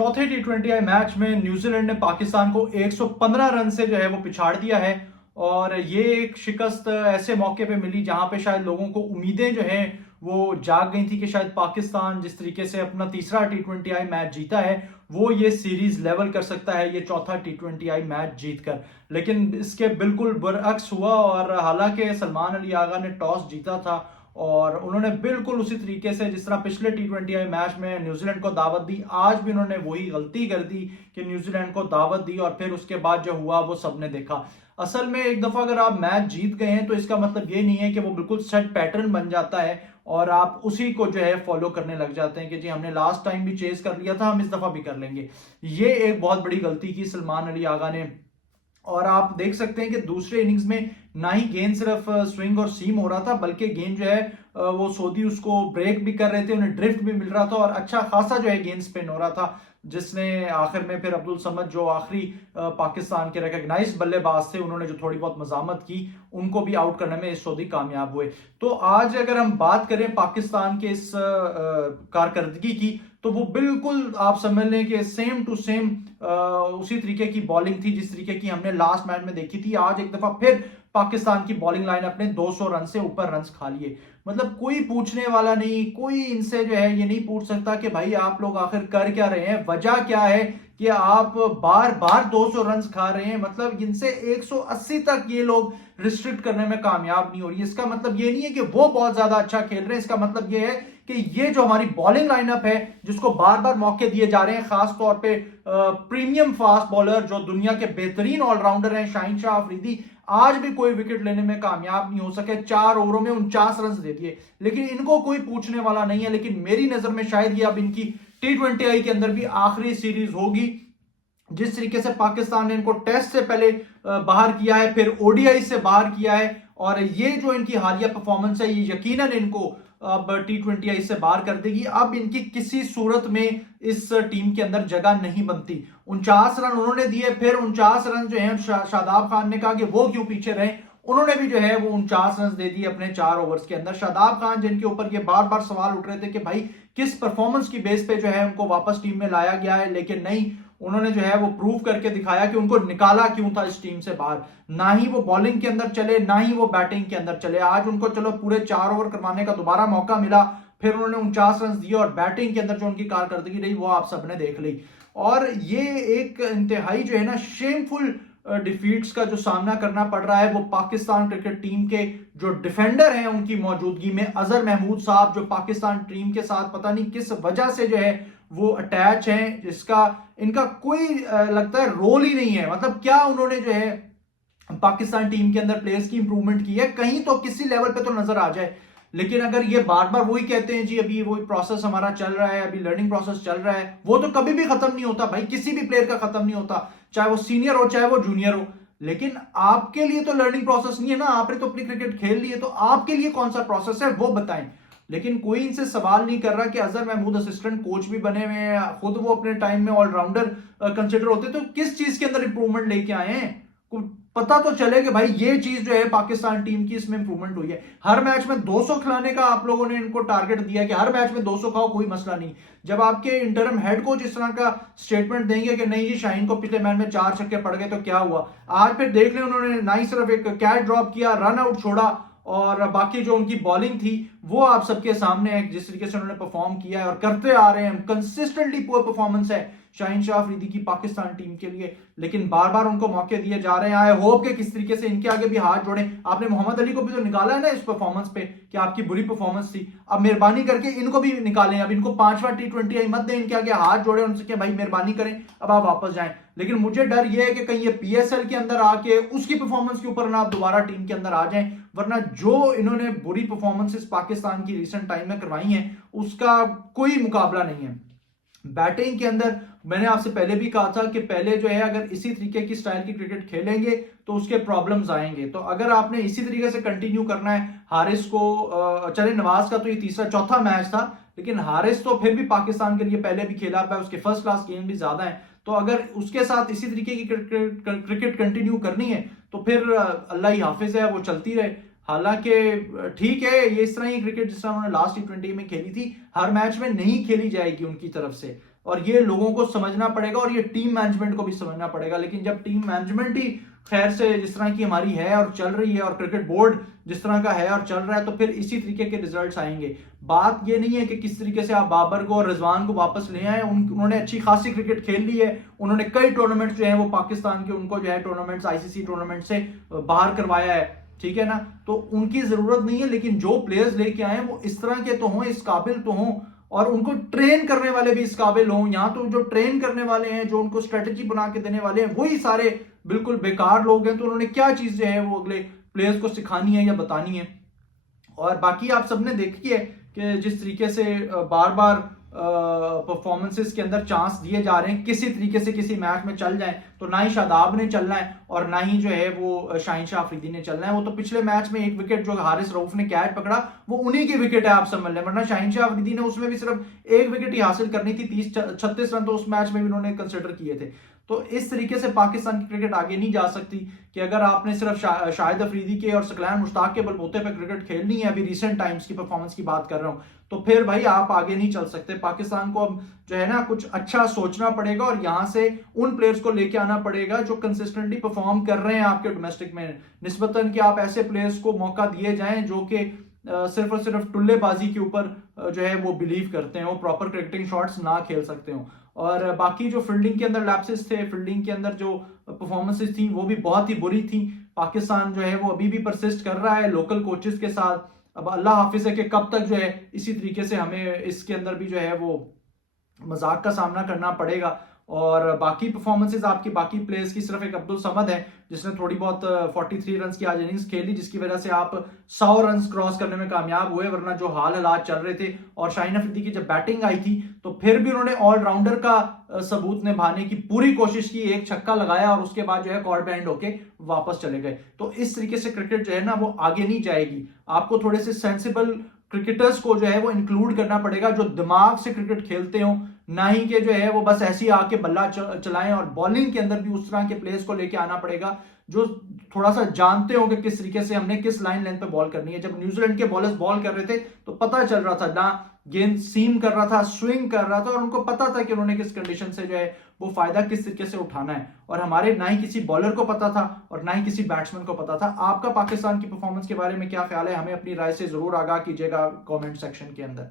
चौथे टी20 मैच में न्यूजीलैंड ने पाकिस्तान को 115 रन से जो है वो पिछाड़ दिया है। और ये एक शिकस्त ऐसे मौके पे मिली जहां पे शायद लोगों को उम्मीदें जो हैं वो जाग गई थी कि शायद पाकिस्तान जिस तरीके से अपना तीसरा टी20 मैच जीता है वो ये सीरीज लेवल कर सकता है ये चौथा टी20 मैच जीतकर। लेकिन इसके बिल्कुल बरअक्स हुआ और हालांकि सलमान अली आगा ने टॉस जीता था और उन्होंने बिल्कुल उसी तरीके से जिस तरह पिछले टी20 मैच में न्यूजीलैंड को दावत दी, आज भी उन्होंने वही गलती कर दी कि न्यूजीलैंड को दावत दी और फिर उसके बाद जो हुआ वो सबने देखा। असल में एक दफा अगर आप मैच जीत गए हैं तो इसका मतलब ये नहीं है कि वो बिल्कुल सेट पैटर्न बन जाता है और आप उसी को जो है फॉलो करने लग जाते हैं कि जी हमने लास्ट टाइम भी चेस कर लिया था, हम इस दफा भी कर लेंगे। ये एक बहुत बड़ी गलती की सलमान अली आगा ने। और आप देख सकते हैं कि दूसरे इनिंग्स में ना ही गेंद सिर्फ स्विंग और सीम हो रहा था बल्कि गेंद जो है वो सऊदी उसको ब्रेक भी कर रहे थे, उन्हें ड्रिफ्ट भी मिल रहा था और अच्छा खासा जो है गेंद स्पिन हो रहा था, जिसने आखिर में फिर अब्दुल समद जो आखिरी पाकिस्तान के रिकॉग्नाइज्ड बल्लेबाज थे उन्होंने जो थोड़ी बहुत मजामत की उनको भी आउट करने में सऊदी कामयाब हुए। तो आज अगर हम बात करें पाकिस्तान के इस कारकर्दगी की तो वो बिल्कुल आप समझ लें कि सेम टू सेम उसी तरीके की बॉलिंग थी जिस तरीके की हमने लास्ट मैच में देखी थी। आज एक दफा फिर पाकिस्तान की बॉलिंग लाइनअप ने 200 रन से ऊपर रन खा लिए। मतलब कोई पूछने वाला नहीं, कोई इनसे जो है ये नहीं पूछ सकता कि भाई आप लोग आखिर कर क्या रहे हैं, वजह क्या है कि आप बार बार 200 रन खा रहे हैं। मतलब इनसे 180 तक ये लोग रिस्ट्रिक्ट करने में कामयाब नहीं हो रही। इसका मतलब ये नहीं है कि वो बहुत ज्यादा अच्छा खेल रहे हैं, इसका मतलब ये है कि ये जो हमारी बॉलिंग लाइनअप है जिसको बार बार मौके दिए जा रहे हैं, खास तौर पे प्रीमियम फास्ट बॉलर जो दुनिया के बेहतरीन ऑलराउंडर हैं शाहीन शाह अफरीदी, आज भी कोई विकेट लेने में कामयाब नहीं हो सके। 4 ओवरों में 49 रन दे दिए, लेकिन इनको कोई पूछने वाला नहीं है। लेकिन मेरी नजर में शायद ये अब इनकी टी20 के अंदर भी आखिरी सीरीज होगी। जिस तरीके से पाकिस्तान ने इनको टेस्ट से पहले बाहर किया है, फिर ओडीआई से बाहर किया है और ये जो इनकी हालिया परफॉर्मेंस है ये यकीनन इनको अब टी20 से बाहर कर देगी। अब इनकी किसी सूरत में इस टीम के अंदर जगह नहीं बनती। 49 रन उन्होंने दिए, फिर 49 रन जो है शादाब खान ने कहा कि वो क्यों पीछे रहे, उन्होंने भी जो है वो 49 रन दे दिए अपने 4 ओवर्स के अंदर। शादाब खान जिनके ऊपर ये बार बार सवाल उठ रहे थे कि भाई किस परफॉर्मेंस की बेस पे जो है उनको वापस टीम में लाया गया है, लेकिन नहीं, उन्होंने जो है वो प्रूव करके दिखाया कि उनको निकाला क्यों था इस टीम से बाहर। ना ही वो बॉलिंग के अंदर चले, ना ही वो बैटिंग के अंदर चले। आज उनको चलो पूरे 4 ओवर करवाने का दोबारा मौका मिला, फिर उन्होंने 49 रन दिए और बैटिंग के अंदर जो उनकी कारकर्दगी रही वो आप सबने देख ली। और ये एक इंतहाई जो है ना शेमफुल डिफीट्स का जो सामना करना पड़ रहा है वो पाकिस्तान क्रिकेट टीम के जो डिफेंडर हैं उनकी मौजूदगी में। अजहर महमूद साहब जो पाकिस्तान टीम के साथ पता नहीं किस वजह से जो है वो अटैच हैं, जिसका इनका कोई लगता है रोल ही नहीं है। मतलब क्या उन्होंने जो है पाकिस्तान टीम के अंदर प्लेयर्स की इंप्रूवमेंट की है, कहीं तो किसी लेवल पे तो नजर आ जाए। लेकिन अगर ये बार बार वही कहते हैं जी अभी वही प्रोसेस हमारा चल रहा है, अभी लर्निंग प्रोसेस चल रहा है, वो तो कभी भी खत्म नहीं होता भाई, किसी भी प्लेयर का खत्म नहीं होता, चाहे वो सीनियर हो चाहे वो जूनियर हो। लेकिन आपके लिए तो लर्निंग प्रोसेस नहीं है ना, आपने तो अपनी क्रिकेट खेल ली है, तो आपके लिए कौन सा प्रोसेस है वो बताएं। लेकिन कोई इनसे सवाल नहीं कर रहा कि अजहर महमूद असिस्टेंट कोच भी बने हुए हैं, खुद वो अपने टाइम में ऑलराउंडर कंसिडर होते, तो किस चीज के अंदर इंप्रूवमेंट लेके आए हैं। पता तो चले कि भाई ये चीज जो है पाकिस्तान टीम की इसमें इंप्रूवमेंट हुई है। हर मैच में 200 खिलाने का आप लोगों ने इनको टारगेट दिया कि हर मैच में 200 खाओ, कोई मसला नहीं। जब आपके इंटरम हेड कोच इस तरह का स्टेटमेंट देंगे कि नहीं जी शाहीन को पिछले मैच में 4 छक्के पड़ गए तो क्या हुआ, आज फिर देख लें उन्होंने ना ही सिर्फ एक कैच ड्रॉप किया, रन आउट छोड़ा और बाकी जो उनकी बॉलिंग थी वो आप सबके सामने है जिस तरीके से उन्होंने परफॉर्म किया है और करते आ रहे हैं। कंसिस्टेंटली पुअर परफॉर्मेंस है शाहीन शाह अफरीदी की पाकिस्तान टीम के लिए, लेकिन बार बार उनको मौके दिए जा रहे हैं। आई होप कि किस तरीके से इनके आगे भी हाथ जोड़े। आपने मोहम्मद अली को भी तो निकाला है ना इस परफॉर्मेंस पे कि आपकी बुरी परफॉर्मेंस थी, अब मेहरबानी करके इनको भी निकालें। अब इनको 5वां टी20 मत दें, इनके आगे हाथ जोड़े, उनसे कि भाई मेहरबानी करें अब आप वापस जाएं। लेकिन मुझे डर यह है कि कहीं ये पीएसएल के अंदर आके उसकी परफॉर्मेंस के ऊपर ना आप दोबारा टीम के अंदर आ जाएं, वरना जो इन्होंने बुरी परफॉर्मेंसेस पाकिस्तान की रिसेंट टाइम में करवाई हैं उसका कोई मुकाबला नहीं है। बैटिंग के अंदर मैंने आपसे पहले भी कहा था कि पहले जो है अगर इसी तरीके की स्टाइल की क्रिकेट खेलेंगे तो उसके प्रॉब्लम्स आएंगे। तो अगर आपने इसी तरीके से कंटिन्यू करना है, हारिस को चले नवाज का तो ये तीसरा चौथा मैच था, लेकिन हारिस तो फिर भी पाकिस्तान के लिए पहले भी खेला है, उसके फर्स्ट क्लास गेम भी ज्यादा है। तो अगर उसके साथ इसी तरीके की क्रिकेट कंटिन्यू करनी है तो फिर अल्लाह ही हाफिज है, वो चलती रहे। हालांकि ठीक है ये इस तरह ही क्रिकेट जिस तरह उन्होंने लास्ट टी20 में खेली थी हर मैच में नहीं खेली जाएगी उनकी तरफ से। और ये लोगों को समझना पड़ेगा और ये टीम मैनेजमेंट को भी समझना पड़ेगा। लेकिन जब टीम मैनेजमेंट ही खैर से जिस तरह की हमारी है और चल रही है और क्रिकेट बोर्ड जिस तरह का है और चल रहा है, तो फिर इसी तरीके के रिजल्ट्स आएंगे। बात ये नहीं है कि किस तरीके से आप बाबर को और रिजवान को वापस ले आए, उन्होंने अच्छी खासी क्रिकेट खेल ली है, उन्होंने कई टूर्नामेंट्स जो है वो पाकिस्तान के उनको जो है टूर्नामेंट्स आईसीसी टूर्नामेंट से बाहर करवाया है, ठीक है ना। तो उनकी जरूरत नहीं है, लेकिन जो प्लेयर्स लेके आए वो इस तरह के तो हों, इस काबिल तो हों, और उनको ट्रेन करने वाले भी इस काबिल हों। यहाँ तो जो ट्रेन करने वाले हैं, जो उनको स्ट्रेटेजी बना के देने वाले हैं, वही सारे बिल्कुल बेकार लोग हैं। तो उन्होंने क्या चीजें हैं वो अगले प्लेयर्स को सिखानी है या बतानी है। और बाकी आप सबने देखी है कि जिस तरीके से बार बार परफॉर्मेंसेस के अंदर चांस दिए जा रहे हैं, किसी तरीके से किसी मैच में चल जाए, तो ना ही शादाब ने चलना है और ना ही जो है वो शाहीन शाह अफरीदी ने चलना है। वो तो पिछले मैच में एक विकेट जो हारिस रऊफ ने कैच पकड़ा वो उन्हीं की विकेट है, आप समझ लें, वरना शाहीन शाह अफरीदी ने उसमें भी सिर्फ एक विकेट ही हासिल करनी थी। 30-36 रन तो उस मैच में भी उन्होंने कंसिडर किए थे। तो इस तरीके से पाकिस्तान की क्रिकेट आगे नहीं जा सकती कि अगर आपने सिर्फ शाहिद अफरीदी के और सकलैन मुश्ताक के बलबूते पे क्रिकेट खेलनी है, अभी रिसेंट टाइम्स की परफॉर्मेंस की बात कर रहा हूं, तो फिर भाई आप आगे नहीं चल सकते। पाकिस्तान को अब जो है ना कुछ अच्छा सोचना पड़ेगा और यहां से उन प्लेयर्स को लेके आना पड़ेगा जो कंसिस्टेंटली परफॉर्म कर रहे हैं आपके डोमेस्टिक में, निस्बतन कि आप ऐसे प्लेयर्स को मौका दिए जाएं जो कि सिर्फ और सिर्फ टुल्लेबाजी के ऊपर जो है वो बिलीव करते हैं, वो प्रॉपर क्रिकेटिंग शॉट्स ना खेल सकते हो। और बाकी जो फील्डिंग के अंदर लैप्सेस थे, फील्डिंग के अंदर जो परफॉर्मेंसेस थी वो भी बहुत ही बुरी थी। पाकिस्तान जो है वो अभी भी परसिस्ट कर रहा है लोकल कोचेस के साथ। अब अल्लाह हाफिज है कि कब तक जो है इसी तरीके से हमें इसके अंदर भी जो है वो मजाक का सामना करना पड़ेगा। और बाकी परफॉर्मेंसेज आपकी बाकी प्लेयर्स की सिर्फ एक अब्दुल समद है जिसने थोड़ी बहुत 43 रन की आज इनिंग्स खेली, जिसकी वजह से आप 100 रन क्रॉस करने में कामयाब हुए, वरना जो हालात चल रहे थे। और शाहीन अफरीदी की जब बैटिंग आई थी तो फिर भी उन्होंने ऑलराउंडर का सबूत निभाने की पूरी कोशिश की, एक छक्का लगाया और उसके बाद जो है कॉर्ड बैंड होके वापस चले गए। तो इस तरीके से क्रिकेट जो है ना वो आगे नहीं जाएगी। आपको थोड़े से सेंसिबल क्रिकेटर्स को जो है वो इंक्लूड करना पड़ेगा जो दिमाग से क्रिकेट खेलते हो, ना ही कि जो है वो बस ऐसे ही आके बल्ला चलाएं। और बॉलिंग के अंदर भी उस तरह के प्लेयर्स को लेके आना पड़ेगा जो थोड़ा सा जानते हो कि किस तरीके से हमने किस लाइन लेंथ पे बॉल करनी है। जब न्यूजीलैंड के बॉलर्स बॉल कर रहे थे तो पता चल रहा था ना, गेंद सीम कर रहा था, स्विंग कर रहा था, और उनको पता था कि उन्होंने किस कंडीशन से जो है वो फायदा किस तरीके से उठाना है। और हमारे ना ही किसी बॉलर को पता था और ना ही किसी बैट्समैन को पता था। आपका पाकिस्तान की परफॉर्मेंस के बारे में क्या ख्याल है? हमें अपनी राय से जरूर आगाह कीजिएगा कमेंट सेक्शन के अंदर।